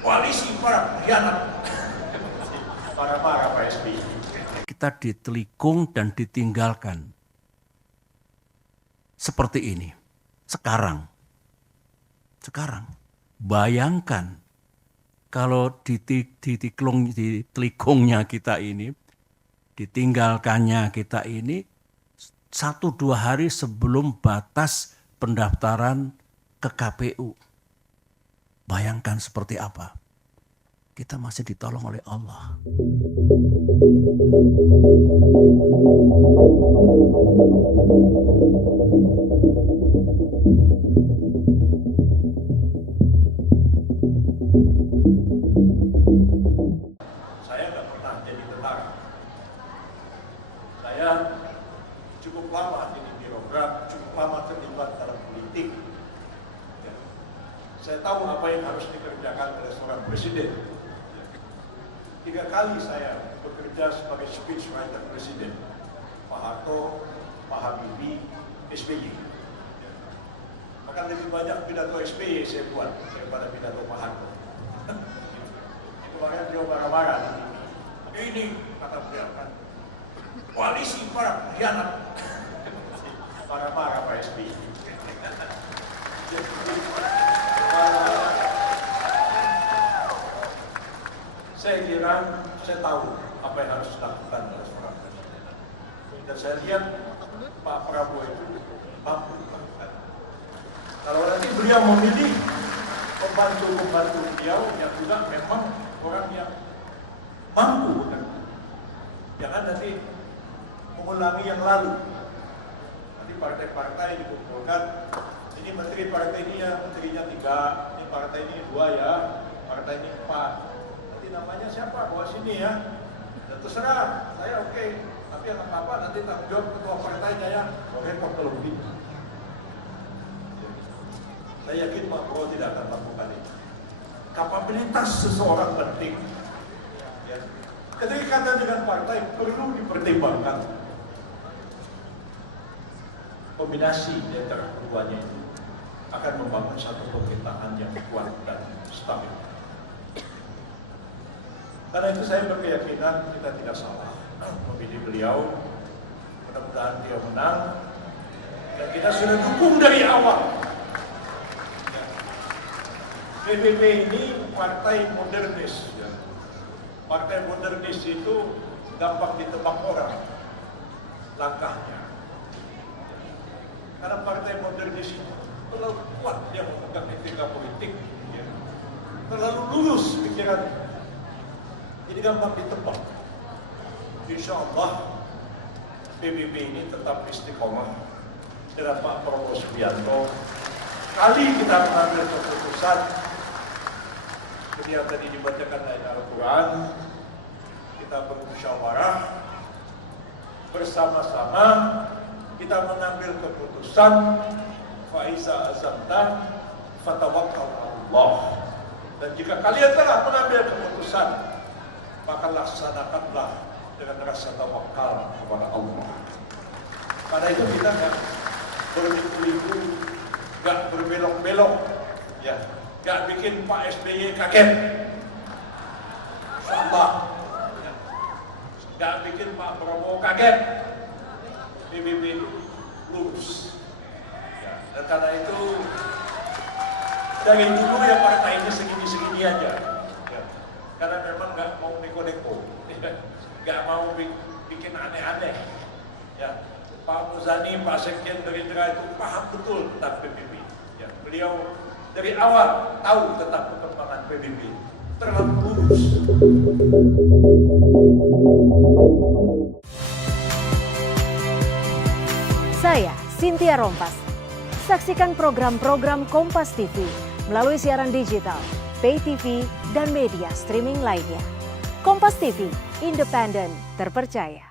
koalisi para pengkhianat. Marah-marah Pak SBY. Kita ditelikung dan ditinggalkan. Seperti ini. Sekarang. Bayangkan kalau ditelikungnya kita ini, ditinggalkannya kita ini 1-2 hari sebelum batas pendaftaran ke KPU. Bayangkan seperti apa. Kita masih ditolong oleh Allah. Saya nggak pernah jadi tentara. Saya cukup lama jadi birokrat, cukup lama terlibat dalam politik. Ya. Saya tahu apa yang harus dikerjakan oleh seorang presiden. 3 kali saya bekerja sebagai speechwriter presiden. Pak Harto, Pak Habibie, SBY. Bahkan lebih banyak pidato SBY saya buat daripada pidato Pak Harto. Itu makanya beliau marah-marah. Ini kata beliau kan, koalisi para pengkhianat. Marah-marah Pak SBY. Saya kira, saya tahu apa yang harus dilakukan oleh seorang presiden. Dan saya lihat Pak Prabowo itu mampu. Kalau nanti beliau memilih pembantu beliau yang juga memang orang yang mampu, kan? Jangan nanti mengulangi yang lalu. Nanti partai-partai dikumpulkan, ini menteri partai ini ya, menterinya 3, ini partai ini 2 ya, partai ini 4. Namanya siapa? Bawa sini ya. Dan terserah, saya oke. Tapi yang apa-apa nanti tanggung jawab ketua partainya ya. Repot kalau begitu. Saya yakin Pak Prabowo tidak akan lakukan itu. Kapabilitas seseorang penting. Ya. Kedekatan dengan partai perlu dipertimbangkan. Kombinasi di antara keduanya itu akan membangun satu pemerintahan yang kuat dan stabil. Karena itu saya berkeyakinan kita tidak salah memilih beliau. Mudah-mudahan dia menang. Dan kita sudah dukung dari awal. Ya. PBB ini partai modernis. Ya. Partai modernis itu gampang ditebak orang langkahnya. Karena partai modernis itu terlalu kuat dia memegang etika politik. Ya. Terlalu lurus pikirannya. Jadi gampang ditebak. Insya Allah PBB ini tetap istiqomah dengan Pak Prabowo Subianto. Kali kita mengambil keputusan seperti yang tadi dibacakan dari Al-Quran, kita bermusyawarah bersama-sama, kita mengambil keputusan Faiza azamta fatawakkal Allah. Dan jika kalian telah mengambil keputusan, maka laksanakanlah dengan rasa tawakal kepada Allah. Karena itu kita nggak berliku-liku, nggak berbelok-belok, ya, nggak bikin Pak SBY kaget, Insyaallah, ya. Nggak bikin Pak Prabowo kaget, PBB itu lurus. Ya. Dan karena itu dari dulu ya partai ini segini-segini aja. Karena memang nggak mau neko-neko, nggak mau bikin aneh-aneh. Ya, Pak Muzani, Pak Sekjen Gerindra itu paham betul tentang PBB. Ya, beliau dari awal tahu tentang perkembangan PBB. Terlalu lurus. Saya Cynthia Rompas. Saksikan program-program Kompas TV melalui siaran digital, pay TV, dan media streaming lainnya. Kompas TV, independen, terpercaya.